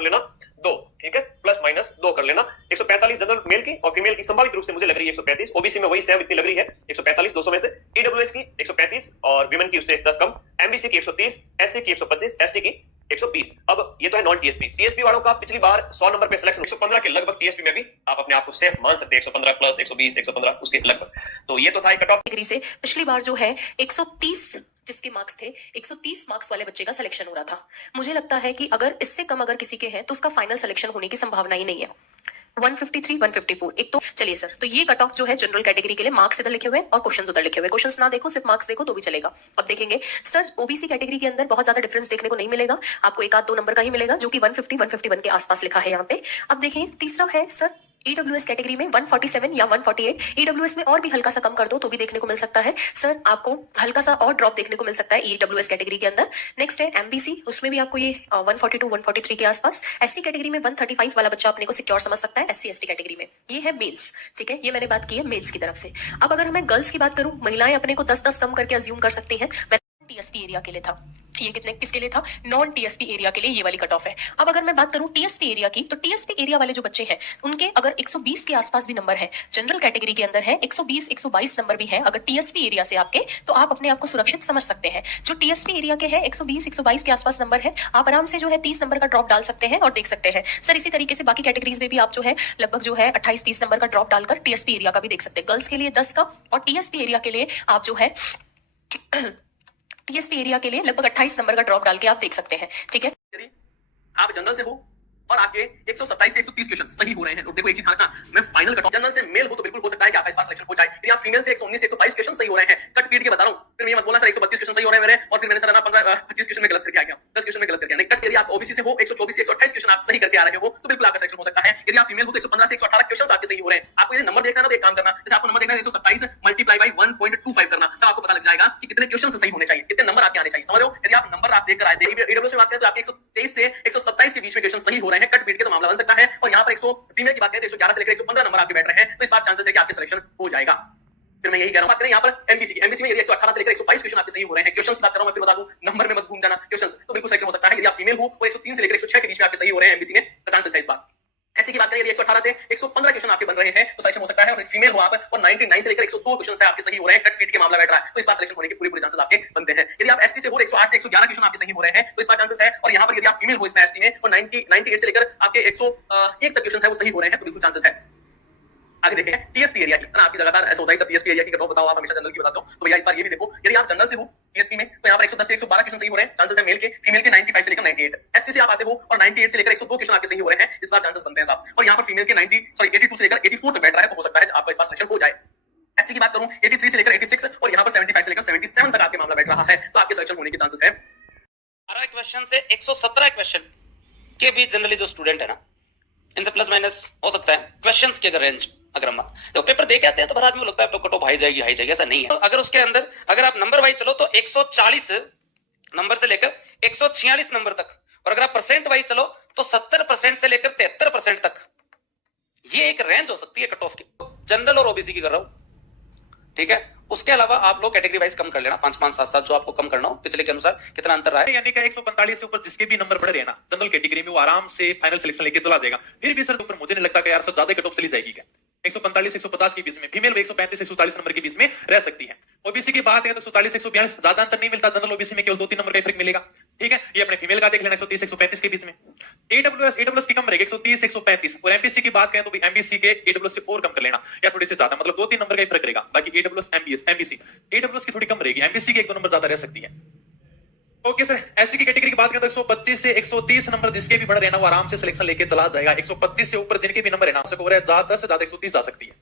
कर लेना 2, ठीक है, प्लस माइनस 2 कर लेना। 145 जनरल मेल की और फीमेल की संभावित रूप से मुझे लग रही है 135, ओबीसी में वही सेम इतनी लग रही है 145 200 में से, ईडब्ल्यूएस की 135 और विमेन की उससे 10 कम, एमबीसी की 130, एससी की 125, एसटी की 120। अब ये तो है नॉन टीएसपी। टीएसपी वालों का पिछली बार 100 नंबर पे सिलेक्शन 115 के लगभग, टीएसपी में भी आप अपने आप को सेफ मान सकते हैं 115 प्लस 120 115 उसके लगभग। तो ये तो था कट ऑफ डिग्री से पिछली बार जो है 130 जिसके मार्क्स थे 130 मार्क्स वाले बच्चे का सिलेक्शन हो रहा था। मुझे लगता है कि अगर इससे कम अगर किसी के हैं तो उसका फाइनल सिलेक्शन होने की संभावना ही नहीं है। 153 154 एक तो चलिए सर, तो ये कट ऑफ जो है जनरल कैटेगरी के लिए मार्क्स इधर लिखे हुए और क्वेश्चंस उधर लिखे हुए। क्वेश्चंस ना देखो, सिर्फ मार्क्स देखो तो भी चलेगा। अब देखेंगे सर ओबीसी कैटेगरी के अंदर बहुत ज्यादा डिफरेंस देखने को नहीं मिलेगा, आपको एक आध 2 नंबर का ही मिलेगा जो कि 150 151 के आसपास लिखा है यहाँ पे। अब देखें तीसरा है सर ईडब्ल्यूएस कैटेगरी में 147 या 148, ईडब्ल्यूएस में और भी हल्का सा कम कर दो तो भी देखने को मिल सकता है सर, आपको हल्का सा और ड्रॉप देखने को मिल सकता है ईडब्ल्यूएस कैटेगरी के अंदर। नेक्स्ट है एमबीसी, उसमें भी आपको ये 142 143 के आसपास। एससी कैटेगरी में 135 वाला बच्चा अपने को सिक्योर समझ सकता है एससी एसटी कैटेगरी में। ये है मेल्स, ठीक है, ये मैंने बात की है मेल्स की तरफ से। अब अगर मैं गर्ल्स की बात करूं, महिलाएं अपने को 10-10 कम करके अज्यूम कर सकती हैं। टीएसपी एरिया के लिए था ये, कितने किसके लिए था, नॉन टीएसपी एरिया के लिए ये वाली कट ऑफ है। अब अगर मैं बात करूं टीएसपी एरिया की, तो टीएसपी एरिया वाले जो बच्चे हैं उनके अगर 120 के आसपास भी नंबर है, जनरल कैटेगरी के अंदर है 120 122 नंबर भी है अगर टीएसपी एरिया से आपके, तो आप अपने आप को सुरक्षित समझ सकते हैं। जो टीएसपी एरिया के है 120 122 के आसपास नंबर है, आप आराम से जो है 30 नंबर का ड्रॉप डाल सकते हैं और देख सकते हैं सर। इसी तरीके से बाकी कैटेगरीज में भी आप जो है लगभग जो है 28-30 नंबर का ड्रॉप डालकर टीएसपी एरिया का भी देख सकते हैं। गर्ल्स के लिए 10 का और टीएसपी एरिया के लिए आप जो है टीएसपी एरिया के लिए लगभग 28 नंबर का ड्रॉप डाल के आप देख सकते हैं, ठीक है। यदि आप जनरल से हो और आपके 127 से 130 क्वेश्चन सही हो रहे हैं, तो देखो एक चीज ध्यान रखना, मैं फाइनल कट ऑफ जनरल से मेल हो तो बिल्कुल हो सकता है कि आपका इस बार सिलेक्शन हो जाए। यदि आप फीमेल से 119 से 122 क्वेश्चन सही हो रहे हैं, कट पीट के बता रहा हूं, फिर ये मत बोलना सर 132 क्वेश्चन सही हो रहे हैं मेरे और फिर मैंने सर ना 25 क्वेश्चन में गलत करके आ गया, 10 क्वेश्चन में गलत करके। नहीं, कट यदि आप ओबीसी से हो 124 से 128 क्वेश्चन आप सही करके आ रहे हो तो बिल्कुल आपका सिलेक्शन हो सकता है। यदि आप फीमेल हो तो 115 से 118 क्वेश्चन आपके सही हो रहे हैं। आपको ये नंबर देखना है तो एक काम करना, जैसे आपको नंबर देखना है 127 मल्टीप्लाई बाय 1.25 करना, तो आपको पता लग जाएगा कि कितने क्वेश्चन सही होने चाहिए, कितने नंबर आपके आने चाहिए, समझ रहे हो। यदि आप नंबर आप देखकर आए ईडब्ल्यूएस में बात करें तो आपके 123 से 127 के बीच में क्वेश्चन सही हो रहे हैं, कट पीट के तो मामला बन सकता है। और यहाँ पर फीमेल की बात करें तो 111 से लेकर 115 नंबर आपके बैठ रहे हैं, तो इस बार चांसेस है कि आपके सिलेक्शन हो जाएगा। फिर मैं यही कह रहा हूं, बात करें यहाँ पर एमबीसी की, एमबीसी में यदि 118 से लेकर 122 क्वेश्चन आपके सही हो रहे हैं, क्वेश्चंस की बात कर रहा हूं मैं, फिर बता दूं नंबर में मत घूम जाना, क्वेश्चंस तो बिल्कुल सिलेक्शन हो सकता है। यदि आप फीमेल हो और 103 से लेकर 106 के बीच में आपके सही हो रहे हैं एमबीसी में, तो चांसेस है इस बार। एससी की बात करें यदि 118 से 115 क्वेश्चन आपके बन रहे हैं तो सिलेक्शन हो सकता है। और फीमेल हो आप और 99 से लेकर 102 क्वेश्चन से आपके सही हो रहे हैं, कट पीट के मामला बैठ रहा है, तो इस बार सिलेक्शन होने के पूरे चांसेस आपके बनते हैं। यदि आप एसटी से हो 108 से 111 क्वेश्चन आपके सही हो रहे हैं तो इस बार चांसेस है। और यहाँ पर यदि आप फीमेल हो इसमें एसटी में और 98 से लेकर आपके 101 तक क्वेश्चन है वो सही हो रहे हैं, तो बिल्कुल चांसेस है। आगे देखेंगे टीएसपी एरिया की, ना आपकी लगातार ऐसा होता है सब टीएसपी एरिया की कट ऑफ बताओ, आप हमेशा जनरल की बताते हो, तो भैया इस बार ये भी देखो, यदि आप जनरल से हो टीएसपी में तो यहाँ पर 110 से 112 क्वेश्चन सही हो रहे हैं, चांसेस है मेल के, फीमेल के 95 से लेकर 98। एससी से आप आते हो और 98 से लेकर 102 क्वेश्चन आपके सही हो रहे हैं, इस बार चांसेस बनते हैं साहब। और यहाँ पर फीमेल के 82 से लेकर 84 तक बैठ रहा है, तो हो सकता है आपका इस बार सिलेक्शन हो जाए। एससी की बात करूं 83 से लेकर 86 और यहाँ पर 75 से लेकर 77 तक आपके मामला बैठ रहा है, तो आपके सिलेक्शन होने के चांसेस है। 12 क्वेश्चन से 117 क्वेश्चन के बीच जनरली जो स्टूडेंट है ना, इनसे प्लस माइनस हो सकता है क्वेश्चंस की अगर रेंज अगर हम तो पेपर दे के आते हैं तो हर आदमी को लगता है तो कट ऑफ हाई जाएगी, ऐसा नहीं है। तो अगर उसके अंदर अगर आप नंबर वाइज चलो तो 140 नंबर से लेकर 146 नंबर तक, और अगर आप परसेंट वाइज चलो तो 70% से लेकर 73% तक, ये एक रेंज हो सकती है कट ऑफ की। जनरल और ओबीसी की कर रहा हूं, ठीक है। उसके अलावा आप लोग कैटेगरी वाइज कम कर लेना, 5-5 7-7 जो आपको कम करना हो पिछले के अनुसार कितना अंतर रहा है। यानी कि 145 से ऊपर जिसके भी नंबर बढ़ रहे हैं ना जनरल कैटेगरी में, वो आराम से फाइनल सिलेक्शन लेके चला जाएगा। फिर भी सर ऊपर मुझे नहीं लगता कि यार सर ज्यादा कट ऑफ चली जाएगी क्या। 145 150 के बीच में फीमेल 135 से 140 नंबर के बीच में रह सकती है। ओबीसी की बात है तो 140 142 ज्यादा अंतर नहीं मिलता, जनरल ओबीसी में केवल 2-3 नंबर का फर्क मिलेगा, ठीक है। ये अपने फीमेल का देख लेना 130 135 के बीच में। ईडब्ल्यूएस की कम रहेगी 130 135, और एमपीसी की बात करें तो एमपीसी के ईडब्ल्यूएस से और कम कर लेना या थोड़ी से ज्यादा, मतलब 2-3 नंबर का फर्क रहेगा। बाकी ईडब्ल्यूएस एमपीसी ईडब्ल्यूएस की थोड़ी कम रहेगी, एमपीसी के 1-2 नंबर ज्यादा रह सकती है। ओके सर, एससी की कैटेगरी की बात करें तो 125 से 130 नंबर जिसके भी बढ़ रहे हैं ना वो आराम से सिलेक्शन लेके चला जाएगा। 125 से ऊपर जिनके भी नंबर है ना उससे ओवर ज्यादा से ज्यादा 130 जा सकती है।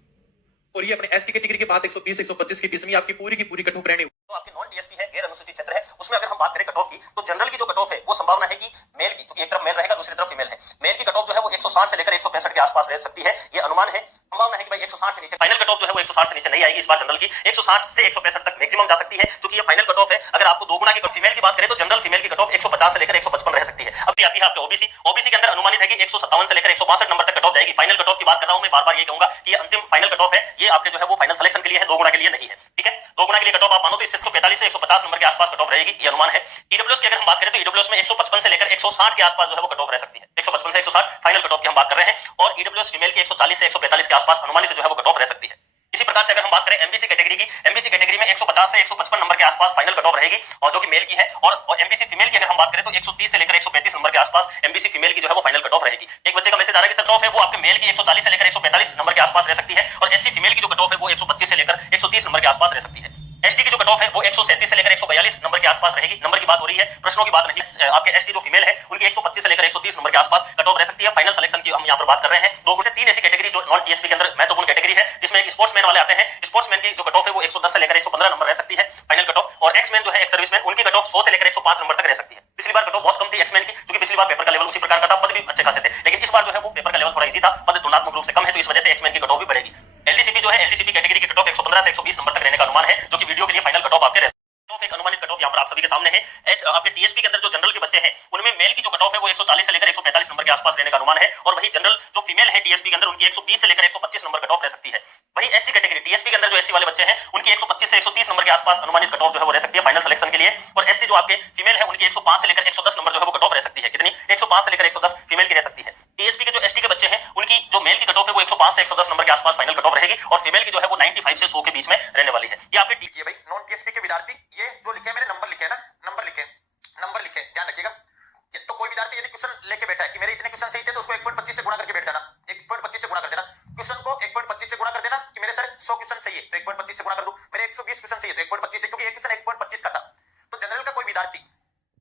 और ये अपने एसटी कैटेगरी की बात 120 125 के बीच में आपकी पूरी की पूरी कट ऑफ रहनी। तो आपकी नॉन टीएसपी है, गैर अनुसूचित क्षेत्र है, उसमें अगर हम बात करें कट ऑफ की तो जनरल की जो कट ऑफ है वो संभावना है कि मेल की, क्योंकि एक तरफ मेल रहेगा दूसरी तरफ फीमेल है, मेल की कट ऑफ जो है वो 160 से लेकर 165 के आसपास रह सकती है, ये अनुमान है। संभावना है कि भाई 160 से नीचे फाइनल कट ऑफ जो है वो 160 से नीचे नहीं आएगी इस बार जनरल की, 160 से 165 तक मैक्सिमम जा सकती है, क्योंकि ये फाइनल कट ऑफ है। अगर आपको 2 गुना की फीमेल की बात करें तो जनरल फीमेल की कट ऑफ 150 से लेकर 155 रह सकती है। अब आती है आपके ओबीसी, ओबीसी के अंदर अनुमानित है कि 157 से लेकर 162 नंबर तक कट ऑफ जाएगी। फाइनल कट ऑफ की बात कर रहा हूं मैं, बार-बार ये कहूंगा कि ये अंतिम फाइनल कट ऑफ है, ये आपके जो है वो फाइनल सिलेक्शन के लिए है, 2 गुना के लिए नहीं है, ठीक है। 2 गुना के लिए कट ऑफ आप मानो तो इससे 145 से 150 नंबर के आसपास कट ऑफ रहेगी, ये अनुमान है। ईडब्ल्यूएस की अगर हम बात करें तो ईडब्ल्यूएस में 155 से लेकर 160 के आसपास जो है वो कट ऑफ रह सकती है, 155 से 160 फाइनल कट ऑफ की हम बात कर रहे हैं और ईडब्ल्यूएस फीमेल की 140 से 145 के आसपास अनुमानित जो है वो कट ऑफ रह सकती है। इसी प्रकार से अगर हम बात करें एमबीसी कैटेगरी की, एमबीसी कैटेगरी में 150 से 155 नंबर के आसपास फाइनल कट ऑफ रहेगी और जो कि मेल की है, और एमबीसी फीमेल की अगर हम बात करें तो 130 से लेकर 135 नंबर के आसपास एमबीसी फीमेल की जो है वो फाइनल कट ऑफ रहेगी। एक बच्चे का मैसेज आ रहा है कि सर कट ऑफ है वो आपके मेल की 140 से लेकर 145 नंबर के आसपास रह सकती है और एससी फीमेल की जो कट ऑफ है वो 125 से लेकर 130 नंबर के आसपास रह सकती है। एसटी की जो कट ऑफ है वो 137 से लेकर 142 नंबर के आसपास रहेगी। नंबर की बात हो रही है, प्रश्नों की बात नहीं। आपके एसटी जो फीमेल है उनकी 125 से लेकर 130 नंबर के आसपास कट ऑफ रह सकती है। फाइनल सिलेक्शन की हम यहाँ पर बात कर रहे हैं। 2 गुणे 3 ऐसी कैटेगरी जो नॉन टीएसपी के अंदर महत्वपूर्ण कैटेगरी है, जिसमें एक स्पोर्ट्समैन वाले आते हैं। स्पोर्ट्समैन की जो कट ऑफ है वो 110 से लेकर 115 नंबर रह सकती है फाइनल कट ऑफ, और एक्समैन जो है एक्स सर्विसमैन, उनकी कट ऑफ 100 से लेकर 105 नंबर तक रह सकती है। पिछली बार कट ऑफ बहुत कम थी एक्समैन की, क्योंकि पिछली बार पेपर का लेवल उसी प्रकार का था, पद भी अच्छे खासे थे, लेकिन इस बार जो है वो पेपर का लेवल थोड़ा इजी था, पद तुलनात्मक रूप से कम है, तो इस वजह से एक्समैन की कट ऑफ भी बढ़ेगी। एलडीसीपी जो है, एलडीसीपी कैटेगरी की कट ऑफ 115 से 120 नंबर तक रहने का अनुमान है, जो कि वीडियो के लिए फाइनल कट ऑफ आपके एक अनुमानित कट ऑफ यहाँ पर आप सभी के सामने है। आपके टीएसपी के अंदर जो जनरल के बच्चे हैं उनमें मेल की जो कट ऑफ है वो 140 से लेकर 145 नंबर के आसपास रहने का अनुमान है, और वही जनरल जो फीमेल है टीएसपी के अंदर उनकी 120 से लेकर 125 नंबर कट ऑफ रह सकती है। वही एससी कैटेगरी टीएसपी के अंदर जो एससी वाले बच्चे हैं उनकी 125 से 130 नंबर के आसपास अनुमानित कट ऑफ जो है वो रह सकती है फाइनल सिलेक्शन के लिए, और एससी जो आपके फीमेल है उनकी 105 से लेकर 110 नंबर जो है वो कट ऑफ रह सकती है। कितनी? 105 से लेकर 110 फीमेल की रह सकती है। टीएसपी के जो एसटी के बच्चे हैं उनकी जो मेल की कट ऑफ है वो 105 से 110 नंबर के आसपास फाइनल कट ऑफ रहेगी, और फीमेल की जो है वो 95 से 100 के बीच में रहने वाली है। ये आपके ठीक है भाई। नॉन टीएसपी के विद्यार्थी ये जो लिखे मेरे नंबर लिखे है ना, नंबर लिखे ध्यान रखिएगा। तो कोई विद्यार्थी यदि क्वेश्चन लेके बैठा है कि मेरे इतने क्वेश्चन सही थे तो उसको 1.25 से गुणा करके बैठ जाना, 1.25 से गुणा कर देना, क्वेश्चन को 1.25 से गुणा कर देना कि मेरे सर 100 क्वेश्चन सही है तो 1.25 से गुणा कर दूं, मेरे 120 क्वेश्चन सही है तो 1.25 से, क्योंकि एक क्वेश्चन 1.25 का था। तो जनरल का कोई विद्यार्थी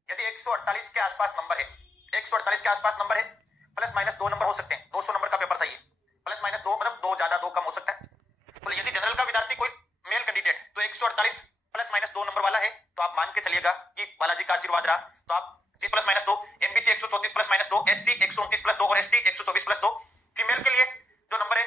यदि 148 के आसपास नंबर है, 148 के आसपास नंबर है, प्लस माइनस 2 नंबर हो सकते हैं, 200 नंबर का पेपर था ये, प्लस माइनस 2 मतलब 2 ज्यादा 2 कम हो सकता है। तो यदि जनरल का विद्यार्थी कोई मेल कैंडिडेट तो 148 प्लस माइनस 2 नंबर वाला है तो आप मान के चलिएगा कि बालाजी का आशीर्वाद रहा, तो आप G plus minus 2, MBC 134 plus minus 2, SC 129 plus 2 और एसटी 124 प्लस 2। फीमेल के लिए जो नंबर है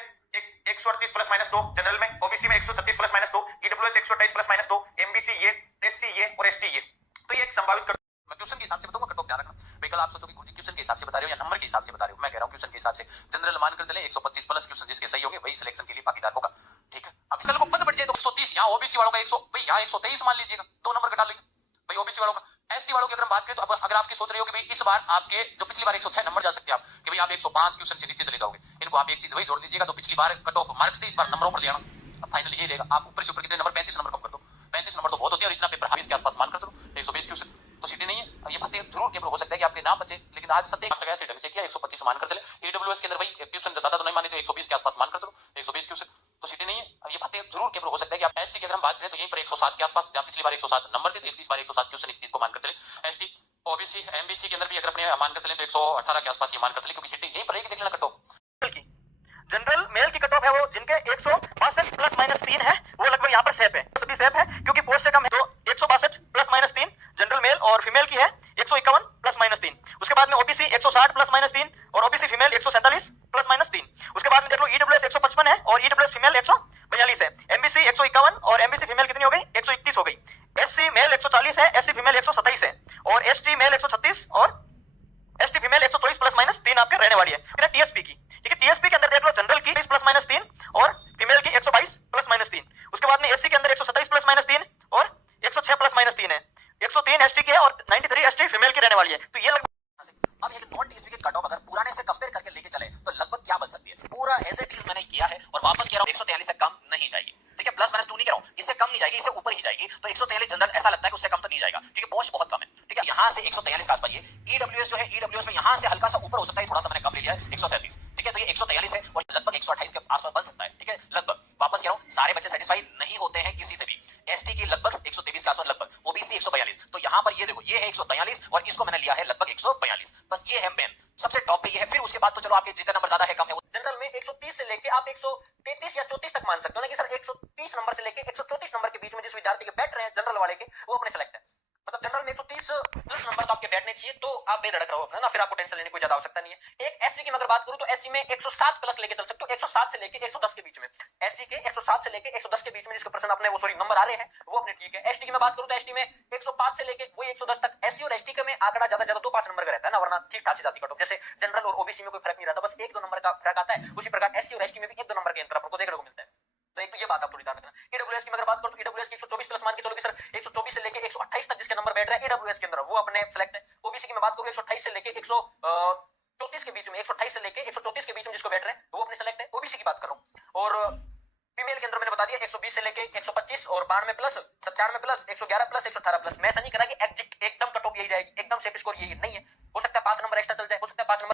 138 प्लस माइनस 2 जनरल में, ओबीसी में 136 plus minus 2, EWS 128 plus minus 2, MBC ये, एससी ये और एसटी ये। तो ये एक संभावित कट, मैं क्वेश्चन के हिसाब से बताऊंगा, कट ऑफ ध्यान रखना भाई। कल आप सोचोगे गुरुजी क्वेश्चन के हिसाब से बता रहे हो या नंबर के हिसाब से बता रहे हो, मैं कह रहा हूं क्वेश्चन के हिसाब से। जनरल मानकर चले 125 प्लस क्वेश्चन जिसके सही होंगे वही सिलेक्शन के लिए भागीदार होगा, ठीक है। अब कल को पद बढ़ जाए तो 130, यहाँ ओबीसी वालों का 100 भाई, यहाँ 123 मान लीजिएगा, 2 नंबर घटा लेंगे भाई ओबीसी वालों का। एसटी वालों की अगर हम बात करें तो अब अगर आपकी सोच रहे हो कि भाई इस बार आपके जो पिछली बार 106 नंबर जा सकते हैं आप, कि भाई आप 105 क्वेश्चन से नीचे चले जाओगे, इनको आप एक चीज वही जोड़ दीजिएगा, तो पिछली बार कट ऑफ मार्क्स थे, इस बार नंबरों पर ले आना। अब फाइनल ये रहेगा, आप ऊपर से ऊपर कितने नंबर, 35 नंबर कम कर दो, 35 नंबर तो बहुत होते हैं, और इतना पेपर 20 के आसपास मान कर चलो 120 क्वेश्चन तो सीटें नहीं है। ये बातें जरूर केवल हो सकता है कि आपके नाम बचे, लेकिन आज सत्य लगा सीट से किया 125 मान कर चले। ईडब्ल्यूएस के अंदर भाई क्वेश्चन ज्यादा तो नहीं माने, तो 120 के आसपास मान कर चलो 120 क्वेश्चन तो सीटें नहीं है। ये बातें जरूर केवल हो सकता है कि आप एससी की अगर हम बात करें तो यहीं पर 107 के आसपास, जहां पिछली बार 107 नंबर थे तो इस बार 107 क्वेश्चन इस चीज को मानकर चले। एसटी ओबीसी एमबीसी के अंदर भी अगर अपने मानकर चले तो 118 के आसपास ये मानकर चले, क्योंकि सीटें यहीं पर रहेगी। देख लेना कट ऑफ की जनरल मेल की कट ऑफ है वो जिनके 162 प्लस माइनस 3 है वो लगभग यहाँ पर सेफ है, सभी सेफ है क्योंकि पोस्ट कम है। तो 162 प्लस माइनस 3 जनरल मेल और फीमेल की है 151 प्लस माइनस 3। उसके बाद में ओबीसी 160 प्लस माइनस 3 और ओबीसी फीमेल 147 प्लस माइनस 3। उसके बाद में देख लो ईडब्ल्यूएस 155 है और ईडब्ल्यूएस फीमेल 142 है। एमबीसी 151 और एमबीसी फीमेल कितनी हो गई? 131 हो गई। एससी मेल 140 है, एससी फीमेल 127 है और एसटी मेल 136 और एसटी फीमेल 124 प्लस माइनस 3 आपके रहने वाली है। फिर टीएसपी की, ठीक है, टीएसपी के अंदर देख लो जनरल की 20 प्लस माइनस 3 और फीमेल की 122 प्लस माइनस 3। उसके बाद में एससी के अंदर 127 प्लस माइनस 3 और 106 प्लस माइनस 3 है। 103 एसटी की है और 93 एसटी फीमेल की रहने वाली है। तो ये अब एक नॉन टीएसपी के कट ऑफ अगर पुराने से कंपेयर करके लेके चले तो लगभग क्या बन सकती है? पूरा एज इट इज मैंने किया है और वापस कह रहा हूं 143 से कम नहीं जाएगी, ठीक है। प्लस माइनस 2 नहीं कह रहा हूं, इससे कम नहीं जाएगी, इससे ऊपर ही जाएगी। तो 143 जनरल ऐसा लगता है कि उससे कम तो नहीं जाएगा क्योंकि पोस्ट बहुत कम है, ठीक है। यहां से 143 के आसपास ये ईडब्ल्यूएस जो है, ईडब्ल्यूएस में यहां से हल्का सा ऊपर हो सकता है, थोड़ा सा मैंने कम ले लिया है 133, ठीक है। तो ये 143 है और लगभग 128 के आसपास बन सकता है, ठीक है, लगभग। वापस कह रहा हूं सारे बच्चे सेटिस्फाई नहीं होते हैं किसी से भी। एसटी की लगभग 123 के आसपास लगभग, ओबीसी 142। तो यहां पर ये देखो ये है 143 और इसको मैंने लिया है लगभग 142, बस ये है मेन सबसे टॉप पे ये है। फिर उसके बाद तो चलो आपके जितने नंबर ज्यादा है कम है वो जनरल में 130 से लेके आप 133 या 34 तक मान सकते हो ना कि सर 130 नंबर से लेके 134 नंबर के बीच में जिस विद्यार्थी के बैठ रहे हैं जनरल वाले के, वो अपने सेलेक्ट है। मतलब जनरल में 130 प्लस नंबर तो आपके बैठने चाहिए, तो आप बेधड़क रहो अपना ना, फिर आपको टेंशन लेने की कोई ज्यादा आवश्यकता नहीं है। एक एससी की मैं अगर बात करूं तो एससी में 107 प्लस लेके चल सकते हो, 107 से लेके 110 के बीच में। एससी के 107 से लेके 110 के बीच में जिसके परसेंट अपने वो सॉरी नंबर आ रहे हैं वो अपने ठीक है। एसटी की मैं बात करूं तो एसटी में 105 से लेके वही 110 तक। एससी और एसटी का में आंकड़ा ज्यादा 2-5 नंबर का रहता है ना, वरना ठीक ठाक से जाती कट ऑफ। जैसे जनरल और ओबीसी में कोई फर्क नहीं रहता, बस 1-2 नंबर का फर्क आता है। उसी प्रकार एससी और एसटी में भी 1-2 नंबर के अंतर आपको देखने को मिलता है। तो एक तो ये बात आप थोड़ी ध्यान रखना। ईडब्ल्यूएस की मैं अगर बात करूं तो ईडब्ल्यूएस की 124 प्लस मान के चलो कि सर 124 से लेके 128 तक जिसके नंबर बैठ रहा है ईडब्ल्यूएस के अंदर वो अपने सेलेक्ट है। ओबीसी की मैं बात करूं 128 से लेके 134 के बीच में, 128 से लेके 134 के बीच में जिसको बैठ रहे हैं वो अपने सेलेक्ट है। ओबीसी की बात कर रहा हूं। और फीमेल के अंदर मैंने बता दिया 120 से लेके 125 और 92 प्लस, 97 प्लस, 111 प्लस, 118 प्लस। मैं ऐसा नहीं करा कि एकदम कट ऑफ यही जाएगी, एकदम सेफ स्कोर यही नहीं है।